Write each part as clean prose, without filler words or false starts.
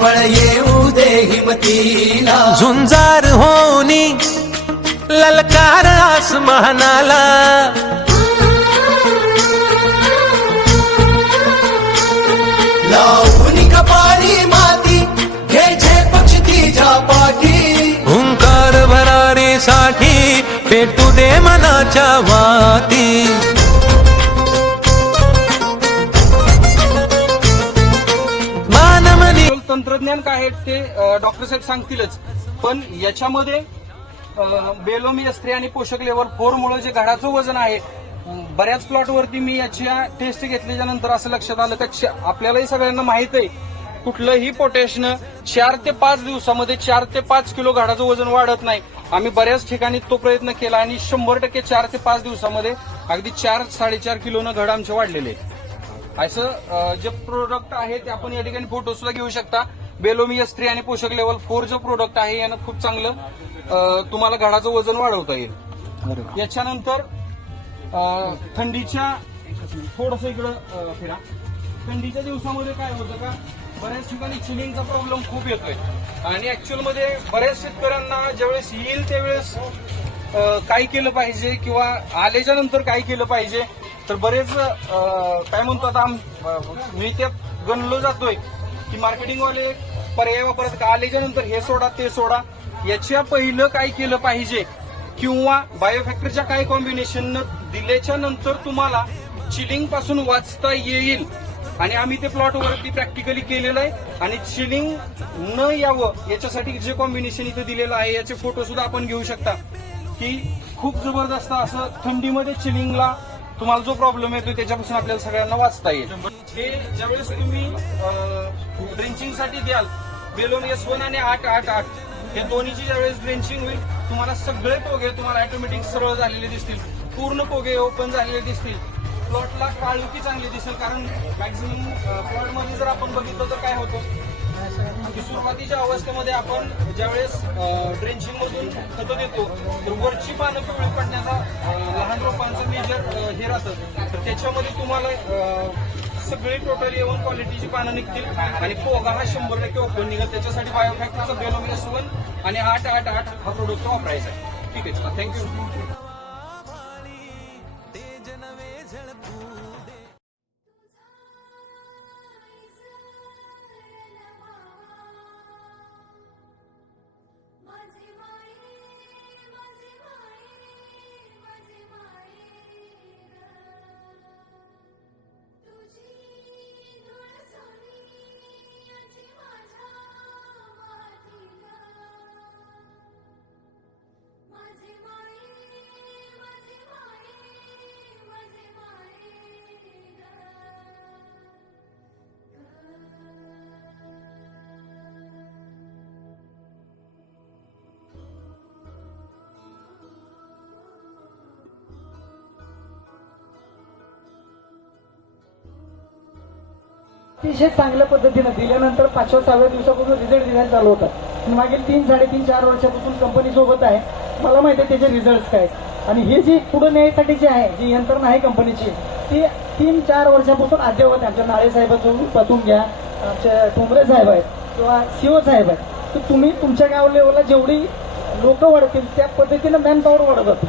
बळ येऊ दे हिमतीला, झुंजार होनी ललकार आसमानाला, लावून कपाळी माती घे झेप तिच्या पाठी, हुंकार भरारीसाठी पेटू दे मनाच्या वाती. मानमनी तंत्रज्ञान काय आहे ते डॉक्टर साहेब सांगतीलच, पण याच्यामध्ये बेलोमी स्त्री आणि पोषक लेवल 4 मुळे जे घडाचं वजन आहे, बऱ्याच प्लॉटवरती मी याच्या टेस्ट घेतल्याच्या नंतर असं लक्षात आलं की आपल्यालाही सगळ्यांना माहित आहे कुठलंही पोटॅशनं 4 ते 5 दिवसामध्ये 4 ते 5 किलो घडाचं वजन वाढत नाही. आम्ही बऱ्याच ठिकाणी तो प्रयत्न केला आणि 100% 4 ते 5 दिवसामध्ये अगदी 4-4.5 किलोनं घड आमचे वाढलेले. असं जे प्रोडक्ट आहे ते आपण या ठिकाणी फोटो सुद्धा घेऊ शकता. बेलोमी स्त्री आणि पोषक लेवल 4 जो प्रोडक्ट आहे यानं खूप चांगलं तुम्हाला घडाचं वजन वाढवता येईल. याच्यानंतर थंडीच्या थोडस इकडं फिरा. थंडीच्या दिवसामध्ये काय होतं का बऱ्याच ठिकाणी चिलिंगचा प्रॉब्लेम खूप येतोय आणि ऍक्च्युअल मध्ये बऱ्याच शेतकऱ्यांना ज्यावेळेस येईल त्यावेळेस काय केलं पाहिजे किंवा आल्याच्या नंतर काय केलं पाहिजे, तर बरेच काय म्हणतो आता मी त्यात गणलो जातोय की मार्केटिंगवाले पर्याय वापरत का आल्याच्या नंतर हे सोडा ते सोडा. याच्या पहिलं काय केलं पाहिजे किंवा बायोफॅक्टरच्या काय कॉम्बिनेशन दिल्याच्या नंतर तुम्हाला चिलिंग पासून वाचता येईल. आणि आम्ही ते प्लॉटवरती प्रॅक्टिकली केलेलं आहे आणि चिलिंग न यावं याच्यासाठी जे कॉम्बिनेशन इथं दिलेलं आहे याचे फोटो सुद्धा आपण घेऊ शकता की खूप जबरदस्त असं थंडीमध्ये चिलिंगला तुम्हाला जो प्रॉब्लेम येतो त्याच्यापासून आपल्याला सगळ्यांना वाचता येईल. हे ज्यावेळेस तुम्ही ड्रेंचिंगसाठी द्याल बेलोमी S1 आणि 888 हे दोन्हीची ज्यावेळेस ड्रेंचिंग होईल तुम्हाला सगळे पोगे तुम्हाला ऑटोमॅटिक सरळ झालेले दिसतील, पूर्ण पोगे ओपन झालेले दिसतील. प्लॉटला काळुकी चांगली दिसेल कारण मॅक्झिमम प्लॉटमध्ये जर आपण बघितलं तर काय होतं की सुरुवातीच्या अवस्थेमध्ये आपण ज्यावेळेस ड्रेंचिंग मधून खतं देतो तर वरची पानं पिवळी पडण्याचा लहान रोपांचं मेजर हे राहतं, तर त्याच्यामध्ये तुम्हाला सगळी टोटल येऊन क्वालिटीची पानं निघतील आणि पोगा हा 100% ओपन निघेल. त्याच्यासाठी बायोफॅक्टरचा बेलोमी S1 आणि 888 हा प्रोडक्ट वापरायचा आहे. ठीक आहे, चला थँक्यू. अतिशय चांगल्या पद्धतीने दिल्यानंतर 5व्या-6व्या दिवसापासून रिझल्ट दिसायला चालू होतात. मागील 3-3.5-4 वर्षापासून कंपनी सोबत आहे, मला माहिती आहे त्याचे रिझल्ट काय. आणि हे जी पुढे न्यायसाठी जी आहे जी यंत्रणा आहे कंपनीची ती 3-4 वर्षापासून अद्ययावत आहे. आमच्या नाळे साहेबांपासून घ्या, आमच्या ठोंबरे साहेब आहेत किंवा CO साहेब आहेत, तर तुम्ही तुमच्या गाव लेवलला जेवढी लोक वाढतील त्या पद्धतीनं मॅन पॉवर वाढत जातो,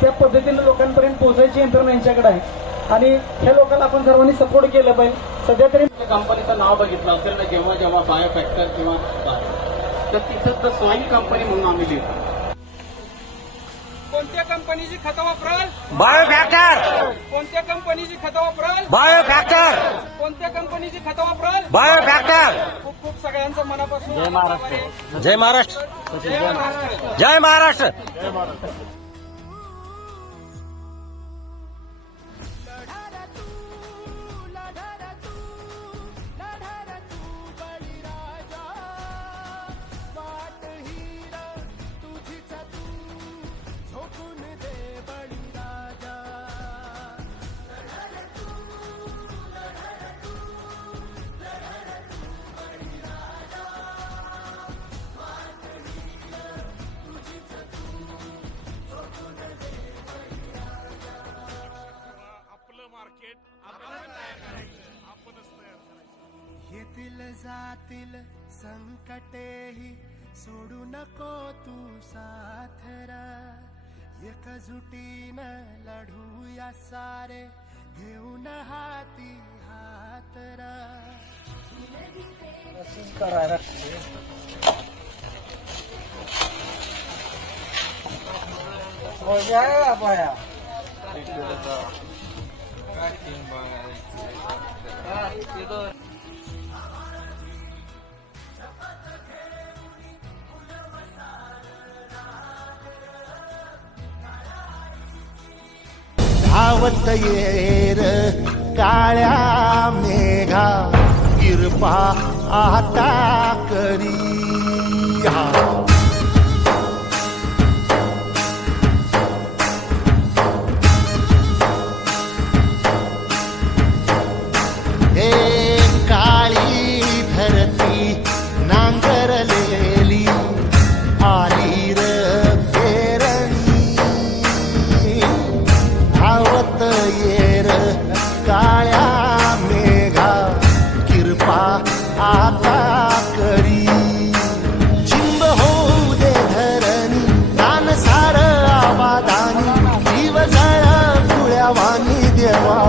त्या पद्धतीनं लोकांपर्यंत पोहोचायची यंत्रणा यांच्याकडे आहे आणि ह्या लोकांना आपण सर्वांनी सपोर्ट केलं पाहिजे. सध्या तरी कंपनीचं नाव बघितलं असेल ना जेव्हा बायोफॅक्टर किंवा तर तिथं सॉईल कंपनी म्हणून आम्ही लिहितो. कोणत्या कंपनीची खतं वापराल? बायोफॅक्टर. कोणत्या कंपनीची खतं वापराल? बायोफॅक्टर. कोणत्या कंपनीची खतं वापराल? बायोफॅक्टर. खूप खूप सगळ्यांचं मनापासून जय महाराष्ट्र. जय महाराष्ट्र. जय महाराष्ट्र. जय महाराष्ट्र. येतील जातील संकटेही सोडू नको तू साथरा एकजुटीनं लढूया सारे घेऊन हाती हातरा धावत येर काळ्या मेघा किरपा आता करी हे काळी धरती नांगरलेली आली र पेरणी धावत येर काळ्या मेघा किरपा आता करी चिंब होऊ दे धरणी दान सार आवादानी जीव जळ कुळ्यावानी देवा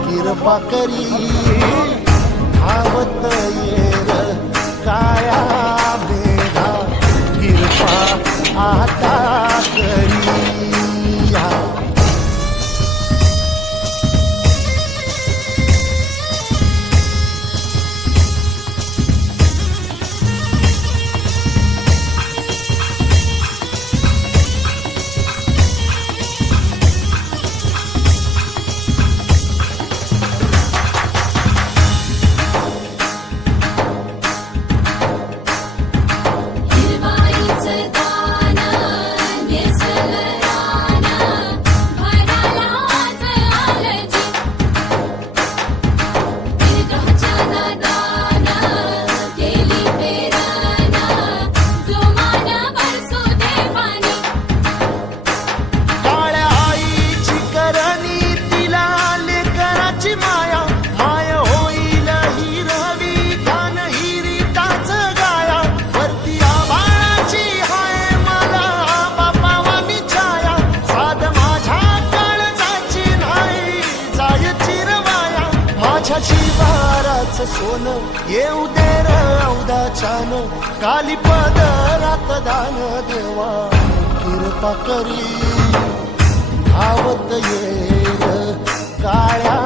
किरपा करी धावत येर काळ्या मेघा किरपा आता करी हिरवाईचं दान नेसलं रान भराला आज आलजी विरहाच्या नादान केली पेरण जोमान बरसू दे पाणी काळ्या आईची करणी तिला लेकराची माया माय होईल हिरवी गान हिरीताच गाया वरती आभाळाची हाय मला बापावानी छाया साध माझ्या काळजाची नाही जाय चिरवाया माझ्या जीवाराच सोनं येऊ दे र औदाच्यान काली पदरात दान देवा कृपा करी धावत येर काळ्या